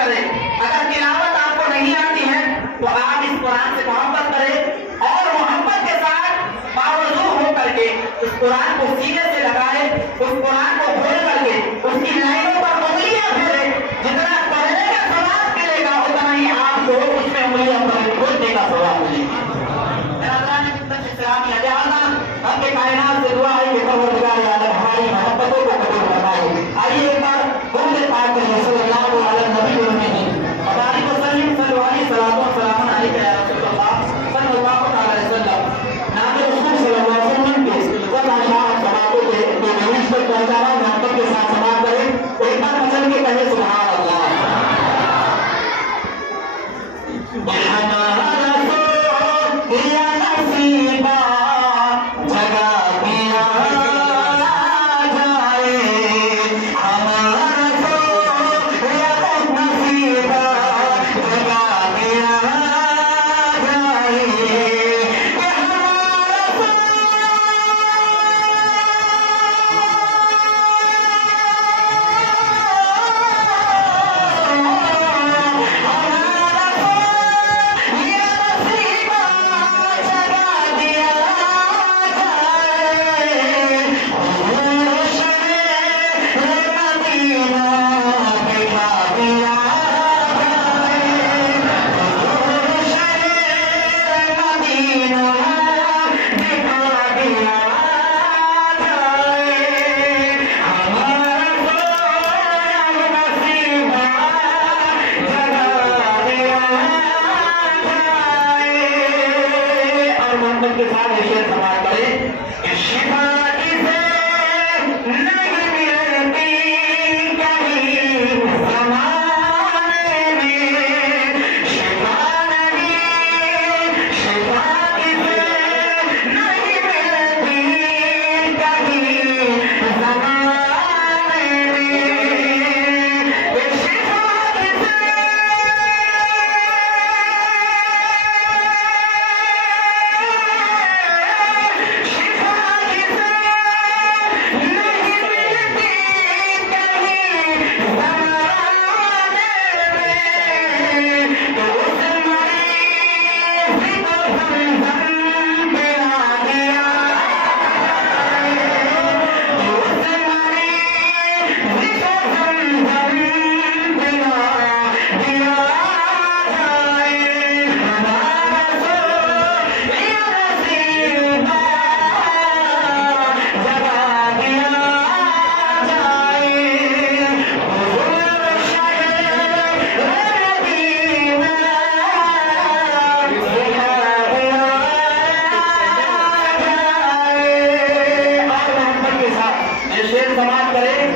करें। अगर तिलावत आपको नहीं आती है तो आप इस कुरान से मोहब्बत करें और मोहब्बत के साथ बावजूद हो करके उस कुरान को सीने से लगाए, उस कुरान को खोल करके उसकी लाइनों पर उंगलियां फेरे। जितना पढ़ने का सवाब मिलेगा उतना ही आपको उसमें उंगलियां खोलने का सवाब मिलेगा। आपके कायनात से दुआ है कि परवरदिगार आलम हमारी मोहब्बतों को कबूल फरमाए। आइए एक बार दुरूद पाक करें सल्लल्लाहु अलैहि वसल्लम। नाम रसूल सल्लल्लाहु अलैहि वसल्लम के सब आशात समातों के नबी पर पहुंचाना मोहब्बत के साथ समाप्त करें। एक बार मचल के कहे सुभान अल्लाह। हमारा सो या नसीबा के साथ शेर समाप्त करें। शिफा इसे नहीं मिलती कहीं ज़माने में, शिफा नहीं, शिफा इसे नहीं मिलती कहीं ज़माने में, शिफा इसे समाप्त करें।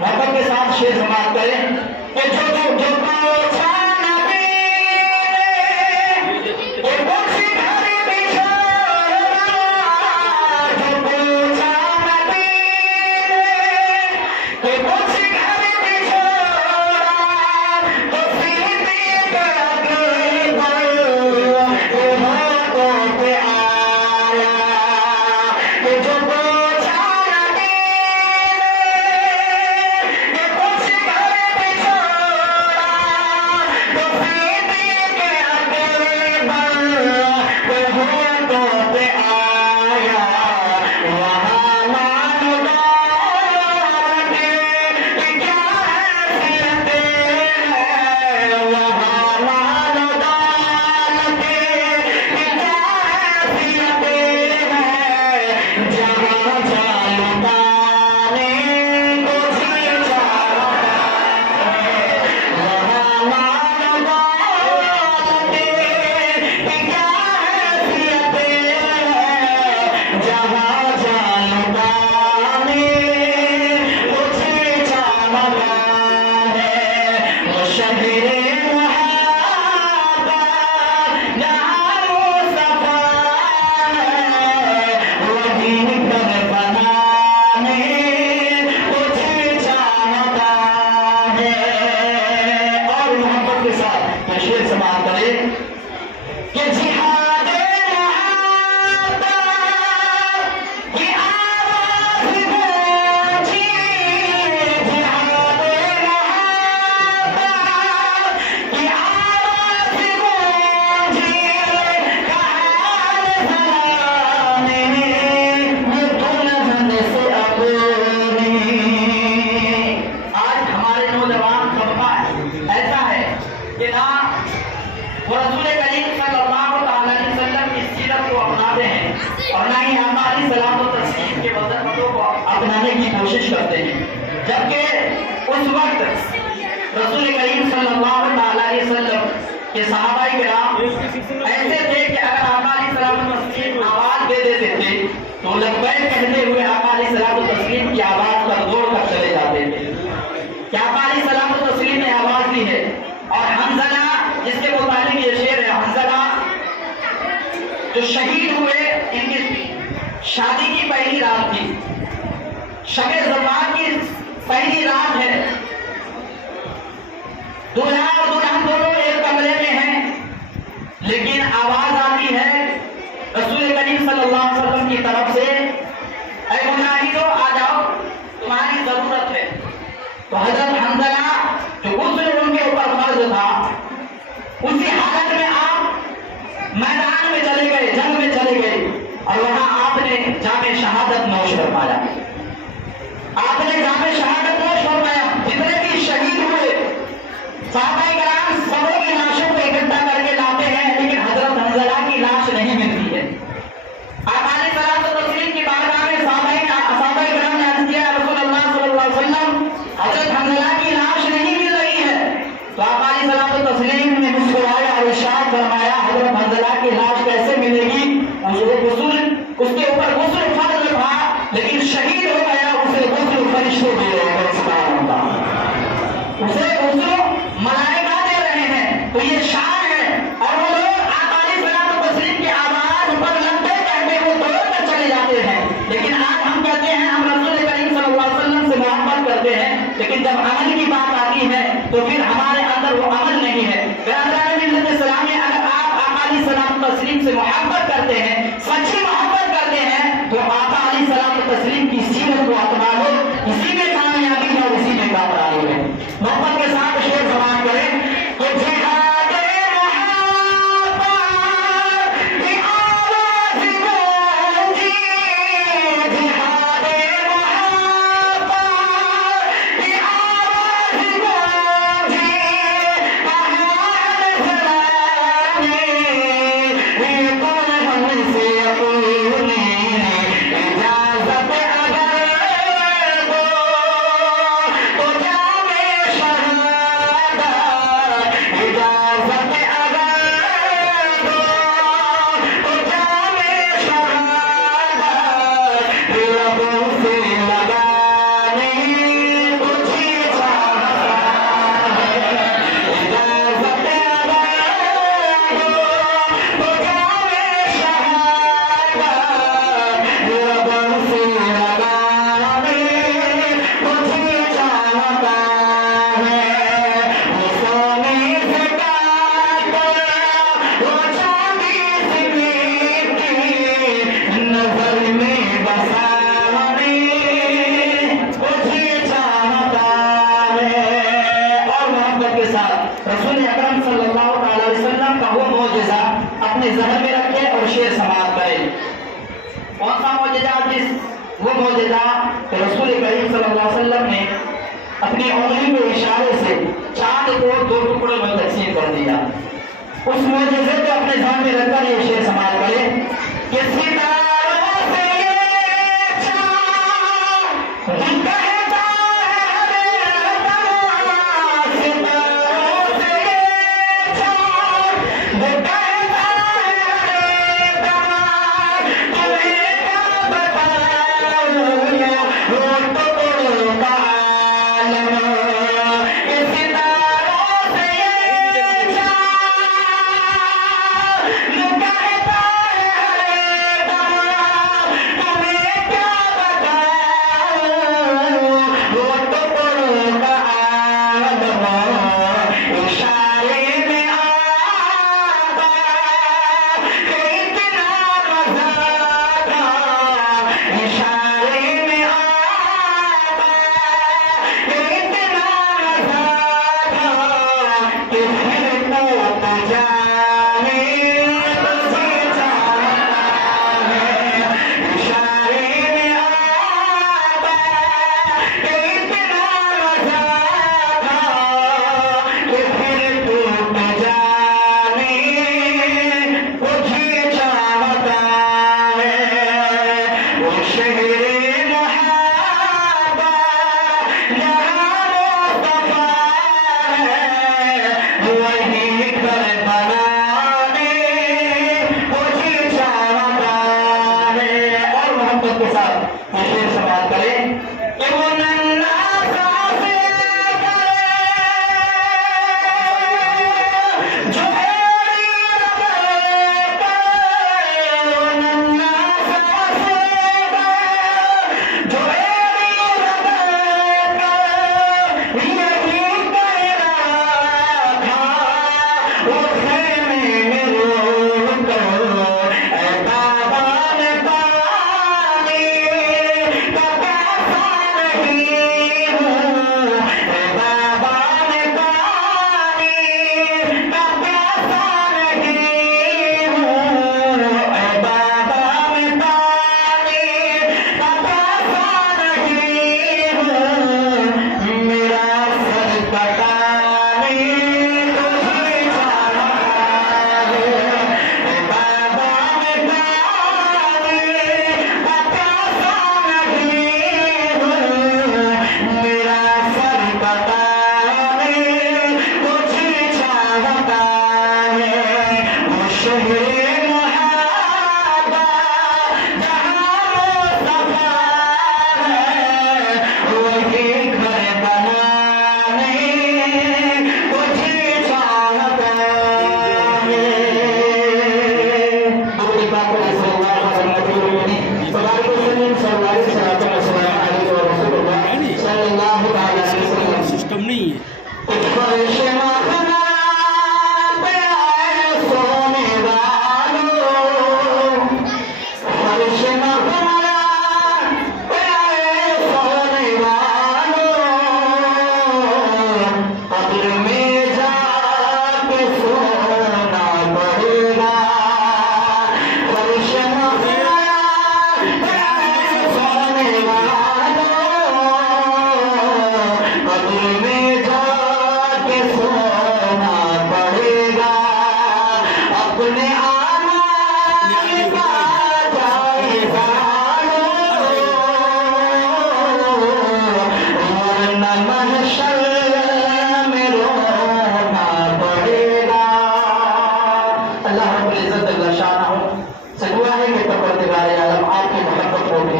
मोहब्बत के साथ शेर समाप्त करें कि जो अपनाने की कोशिश करते हैं, जबकि उस वक्त रसूल करीम सल्लल्लाहु अलैहि वसल्लम के सहाबाए किराम ऐसे थे कि अगर आका अलैहिस्सलाम तस्लीम आवाज दे देते थे तो लब्बैक कहते हुए आका अलैहिस्सलाम तस्लीम की आवाज पर दौड़ कर चले जाते थे। क्या आका अलैहिस्सलाम तस्लीम ने आवाज दी है। और हंज़ला, जिसके मुताबिक ये शेर है, हंज़ला जो शहीद हुए, इनकी शादी की पहली रात थी, शबे ज़फ़ार की पहली रात है, दूल्हा और दुल्हन दोनों एक कमरे में हैं, लेकिन आवाज आती है रसूल करीम की तरफ से, ऐ मुजाहिदो आ जाओ, तुम्हारी जरूरत है। तो हजरत हंज़ला जो गुस्ल उनके ऊपर फर्ज था, उसी हालत में आप मैदान में चले गए, जंग में चले गए और वहां आपने जामे शहादत नोश फरमाया। आपने जामे शहादत नोश फरमाया। जितने भी शहीद हुए सहाबाए किराम सबों की लाशों को इकट्ठा करके लाते हैं, लेकिन हजरत हंज़ला की लाश नहीं मिलती है। आप अलैहिस्सलातु वस्सलाम की बारगाह में सहाबाए किराम ने अर्ज किया, रसूलुल्लाह सल्लल्लाहु अलैहि वसल्लम, हजरत हंज़ला की लाश नहीं मिल रही है। तो आप अलैहिस्सलातु वस्सलाम ने मुस्कुराया और इरशाद फरमाया, हजरत हंज़ला की लाश कैसे मिलेगी? उसके ऊपर गुस्ल फर्ज था, लेकिन शहीद हो गया, उसे गुस्ल फरिश्ते दे रहे हैं, उसे गुस्ल मलाइका दे रहे हैं। तो ये शान है। और वो लोग आप अलैहिस्सलातु वस्सलाम की आवाज पर लब्बैक कहते हुए दौड़ कर चले जाते हैं। लेकिन आज हम कहते हैं हम रसूल करीम सल्लल्लाहु अलैहि वसल्लम से मोहब्बत करते हैं, लेकिन जब अमल की बात आती है तो फिर हमारे अंदर वो अमल नहीं है। अगर आप अलैहिस्सलातु वस्सलाम से मोहब्बत करते हैं, सच्ची मोहब्बत करते हैं, तो आका अलैहिस्सलातु वस्सलाम की सीरत को अपना लो। इसी में कामयाबी है और इसी में कामयाबी है। मोहब्बत के साथ शेर समाप्त करें कि जिहादे मोहब्बत की आवाज़ गूंजी, जिहादे मोहब्बत की आवाज़ गूंजी, अहान ज़माने ये कौन हमसे अपनी इजाज़त अगर दो, तो जामे शहादत इजाज़त अगर दो, तो जामे शहादत लबों से लगाने तुझे चाहता है। इजाज़त अगर दो, तो जामे शहादत लबों से लगाने तुझे चाहता है। वो सोने से काकर, वो चांदी से मीठी, नज़र में बसाने तुझे चाहता है। और मोहब्बत के साथ रसूल अकरम सल्लल्लाहु अलैहि वसल्लम का वो मौजज़ा अपने ज़हन में रखें और शेर समाप्त करें। कौन सा मौजज़ा? वो मौजज़ा कि रसूल करीम सल्लल्लाहु अलैहि वसल्लम ने अपनी उंगली के इशारे से चांद को दो टुकड़ों में तकसीम कर दिया। उस मौजज़े को अपने ध्यान में रखकर ये शेर समाप्त करें कि सितारों से ये चांद कहता है हमें, सितारों से ये चांद कहता है तुम्हें क्या बताऊं, वो टुकड़ों का आलम। ये सितारों से ये चांद कहता है तुम्हें क्या बताऊं, वो टुकड़ों का आलम। इशारे में आता है इतना मज़ा था, इशारे में आता है इतना मज़ा था कि फिर तो जाने तुझे चाहता है। इशारे में आता है इतना मज़ा था कि फिर तो जाने तुझे चाहता है। वो शहरे मुहब्बत जहाँ मुस्तफा है, वही घर बनाने तुझे चाहता है। और मोहब्बत के साथ ये शेर समाप्त करें कि वो नन्हा सा सिलकर जो मेरी रगड़ कर, वो नन्हा सा सिलकर जो मेरी रगड़ कर यही कह रहा था, वो खेमे में रोक कर ऐ बाबा ने पाया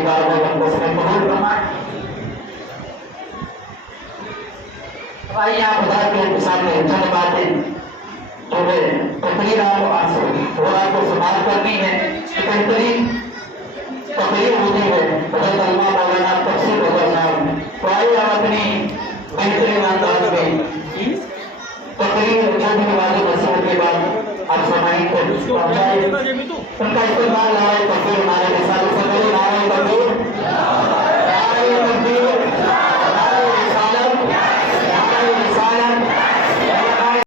बारगाह में उसमें कबूल फरमाए। भाई आप खुदा के सामने चंद बातें जो है तकरीर आपको समाप्त करनी है। बेहतरीन तकरीर होती है हज़रत अल्लामा मौलाना तफसीर अहमद साहब, तो आइए हम अपनी बेहतरीन अंदाज में तकरीर जो भी नवाज़ नसीहत के बाद आप समाई को पहुंचाए, उनका इस्तेमाल हमारे तकरीर